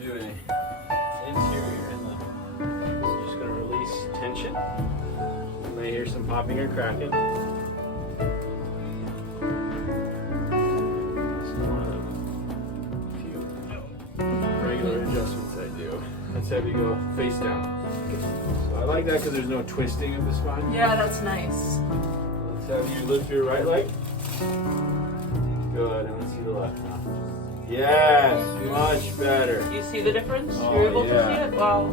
do an anterior in the. So just gonna release tension. You may hear some popping or cracking. Just one of a few regular adjustments I do. Let's have you go face down. So I like that because there's no twisting of the spine. Yeah, that's nice. Let's have you lift your right leg. Good, and let's see the left now. Yes, much better. Do you see the difference? Oh, You're able to yeah. see it? Wow.